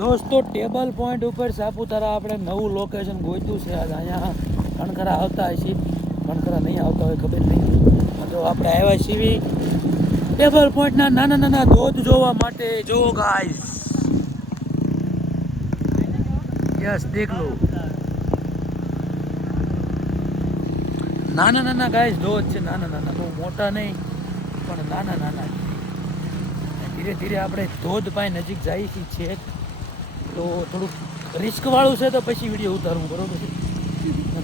દોસ્તો table point ઉપર સાપુતારા આપણે નવું લોકેશન ગોત્યું છે. આજ અહીંયા કણખરા આવતા હશે, કણખરા નહીં આવતા હોય ખબર નહીં. તો આપણે આવ્યા છીએ ટેબલ પોઈન્ટના નાના નાના ધોધ જોવા માટે. જોવો ગાઈસ, યસ દેખ લો, નાના નાના ગાઈસ ધોધ છે. નાના નાના, બહુ મોટા નહીં પણ નાના નાના. ધીરે ધીરે આપણે ધોધ પાસે નજીક જઈએ છીએ. તો થોડુંક રિસ્ક વાળું છે, તો પછી વિડીયો ઉતારવું બરોબર છે.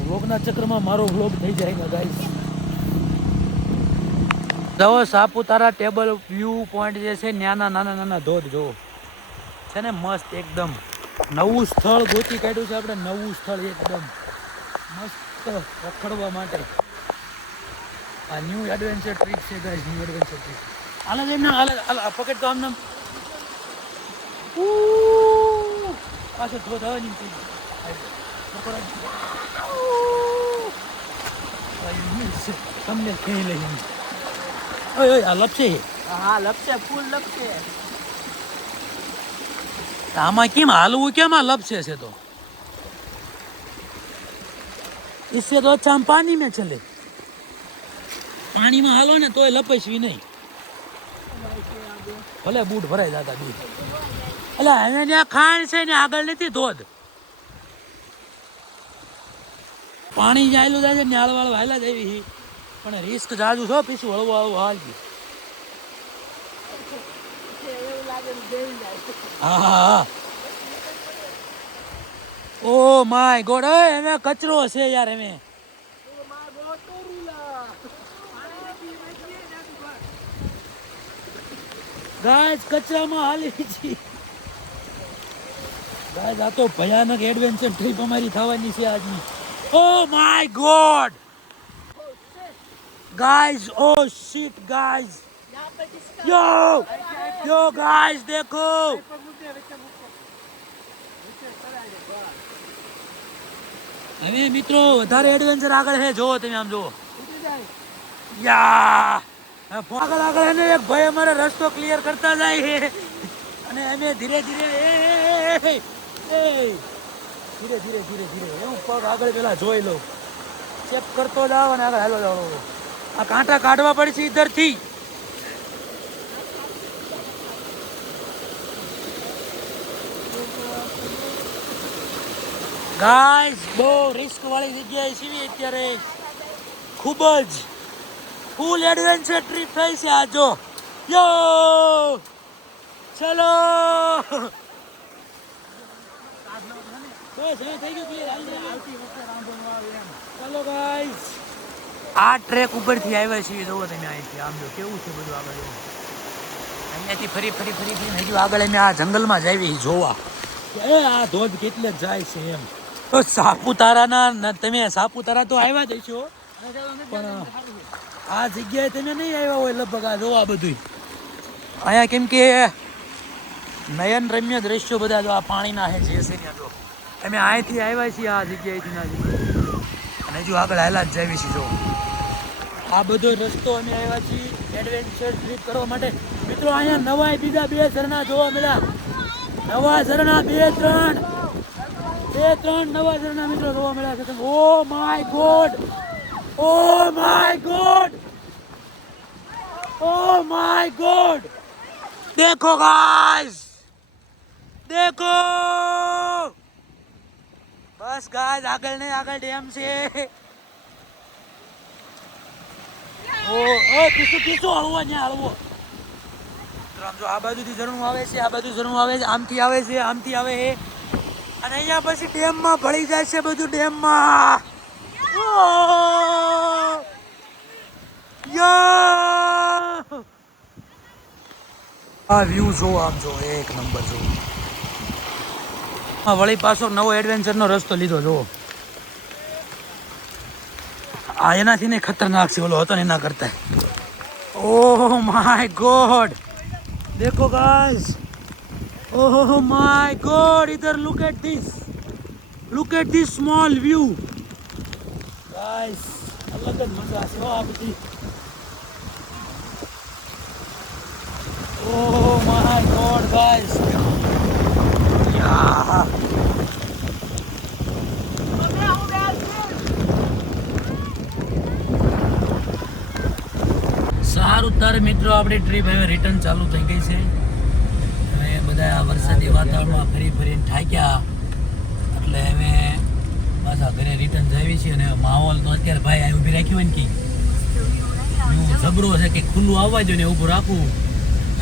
વ્લોગના ચક્કરમાં મારો વ્લોગ થઈ જાય ને ગાઈસ. જવો સાપુતારા ટેબલ વ્યૂ પોઈન્ટ જે છે, નાના નાના નાના ધોધ જોવો છે ને, મસ્ત એકદમ. નવું સ્થળ ગોતી કાઢ્યું છે આપણે, નવું સ્થળ એકદમ મસ્ત રખડવા માટે. આ ન્યૂ એડવેન્ચર ટ્રીપ છે ગાઈસ, ન્યૂ એડવેન્ચર ટ્રીપ. હાલે જઈને હાલે પકડ તો આમને પાછો ધોધ આવે નહીં તમને કઈ લઈ આ લપસે. હા લપસે, ફૂલ લપસે. આમાં કેમ હાલવું, કેમ આ લપસે છે? તો इससे तो अच्छा हम पानी में चले. પાણીમાં હાલો ને તોય લપસવી નહીં, ભલે બૂટ ભરાઈ જતા બી. એટલે હવે ત્યાં ખાણ છે ને, આગળ નથી ધોધ. પાણી જાયેલું જાય છે, ન્યાળ વાળું હાલા જ આવી, પણ રિસ્ક જાજુ છો. પીછું હળવું હળવું હાલજી. હા હા, ઓ માય ગોડ, એમે કચરો છે યાર. એમે ગાઈસ કચરામાં હાલી છે ગાઈસ. આ તો ભયાનક એડવેન્ચર ટ્રીપ અમારી થવાની છે આજની. Oh my god guys, oh shit guys, yo guys देखो. હવે મિત્રો વધારે એડવેન્ચર આગળ છે, જોવો તમે આમ જોવો. યા આગળ આગળ એને એક ભાઈ અમારે રસ્તો ક્લિયર કરતા જાય છે, અને અમે ધીરે ધીરે ધીરે ધીરે ધીરે ધીરે હું પગ આગળ પેલા જોઈ લઉં, ચેક કરતો જાવ અને આગળ હાલો જાવ. આ કાંટા કાઢવા પડશે ઇધરથી. ગાઈસ બહુ રિસ્ક વાળી જગ્યાએ છીએ અત્યારે. ખૂબ જ ફૂલ એડવેન્ચર ટ્રીપ થઈ છે આ. જો યો ચલો ચલો ગાઈસ, આ ટ્રેક ઉપરથી આવ્યા છીએ. જોવો તમે અહીંથી આમ જો કેવું છે બધું આગળ. અહીંયાથી ફરી ફરી ફરી ફરી હજુ આગળ અમે આ જંગલમાં જાવી જોવા આ ધોધ કેટલે જાય છે એમ. તો સાપુતારાના તમે સાપુતારા તો આવ્યા જ છો, પણ આ જગ્યાએ તમે નહીં આવ્યા હોય લગભગ. આ જોવા બધું અહીંયા, કેમ કે નયન રમ્ય દ્રશ્યો બધા જો આ પાણીના છે જે છે ત્યાં. જો અમે અહીંથી આવ્યા છીએ આ જગ્યાએથી ના, અને હજુ આગળ હાલા જ જાવી છીએ. જો આ બધો રસ્તો અમે આવ્યા છીએ એડવેન્ચર ટ્રીપ કરવા માટે. મિત્રો અહીંયા નવા બીજા 2 ઝરણા જોવા મળ્યા. નવા ઝરણા 2-3 નવા ઝરણા મિત્રો જોવા મળ્યા છે. ઓ my God, O my God, O my God, देखो गाइस, देखो. બસ ગાઈસ આગળ ને આગળ ડેમ છે. ઓ પીસું પીસું હળવો ને હળવો. આમ જો આ બાજુથી ઝરણું આવે છે, આ બાજુ ઝરણું આવે છે, આમથી આવે છે, આમથી આવે છે, અને અહીંયા પછી ડેમમાં ભળી જાય છે બધું. ડેમમાં આ વ્યૂ જો આમ જો એક નંબર જો. હા વળી પાછો નવો એડવેન્ચરનો રસ્તો લીધો જો. આ એનાથી ને ખતરનાક છે, ઓલો હતો ને એના કરતા. ઓહ માય ગોડ, देखो गाइस, ओह माय गॉड, इधर look at this small view guys. अलग જ મજા છે આ બધી. ઓહ માય ગોડ ગાઈસ, મિત્રો આપણી ટ્રીપ હવે રિટર્ન ચાલુ થઈ ગઈ છે. હવે બધા આ વરસાદી વાતાવરણમાં ફરી ફરીને થાક્યા એટલે હવે પાછા ઘરે રિટર્ન જઈએ છીએ. અને માહોલ તો અત્યારે ભાઈ આ ઊભી રાખી હોય ને કે જબરો છે કે ખુલ્લું આવવા દો ને ઊભું રાખવું.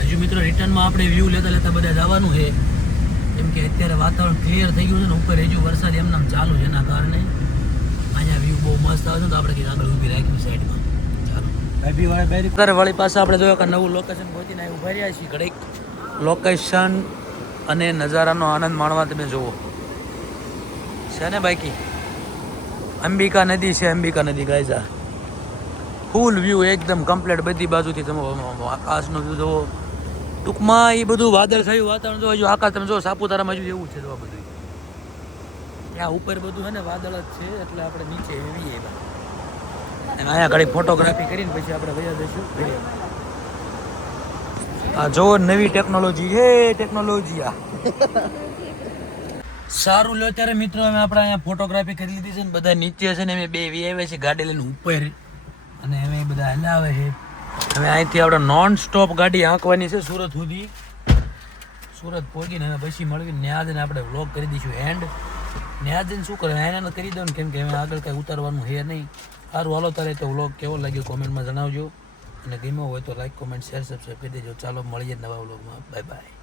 હજુ મિત્રો રિટર્નમાં આપણે વ્યૂ લેતા લેતા બધા જવાનું છે. કેમ કે અત્યારે વાતાવરણ ક્લિયર થઈ ગયું છે ને ઉપર હજુ વરસાદ એમનામ ચાલુ છે એના કારણે અહીંયા વ્યૂ બહુ મસ્ત આવે છે. તો આપણે કંઈક આગળ ઊભી રાખી સાઈડમાં. ચાલો અત્યારે વળી પાસે આપણે જોયો કે નવું લોકેશન પહોંચીને અહીં ઊભા રહ્યા છીએ. ઘડીક લોકેશન અને નજારાનો આનંદ માણવા તમે જુઓ છે ને બાકી અંબિકા નદી છે. અંબિકા નદી ગાયજા ફૂલ વ્યૂ એકદમ કમ્પ્લીટ બધી બાજુથી તમે આકાશનો વ્યૂ જુઓ. ટૂંકમાં એ બધું વાદળછાયું વાતાવરણ જો હજુ આકાશ તમે જો સાપુતારામાં હજુ એવું છે જો આ બધું ત્યાં ઉપર બધું છે ને વાદળ જ છે એટલે આપણે નીચે એવી અને અહીંયા ઘડી ફોટોગ્રાફી કરીને પછી આપણે વયા જઈશું ઘરે. આ જો નવી ટેકનોલોજી હે ટેકનોલોજી આ સારું લો. ત્યારે મિત્રો અમે આપણે અહીંયા ફોટોગ્રાફી કરી લીધી છે ને બધા નીચે છે ને અમે બે વી આવ્યા છે ગાડી લઈને ઉપર અને અમે બધા હલાવે છે. હવે અહીંથી આપણે નોન સ્ટોપ ગાડી હાંકવાની છે સુરત સુધી. સુરત પહોંચીને હવે પછી મળવીને ત્યાં જઈને આપણે વ્લોગ કરી દઈશું એન્ડ. ત્યાં જઈને શું કરે એને કરી દઉં ને કેમ કે હવે આગળ કાંઈ ઉતારવાનું છે નહીં. સારું હાલો તારે તો વ્લોગ કેવો લાગ્યો કોમેન્ટમાં જણાવજો અને ગમ્યો હોય તો લાઈક કોમેન્ટ શેર સબસ્ક્રાઈબ કરી દેજો. ચાલો મળીએ નવા વ્લોગમાં. Bye bye.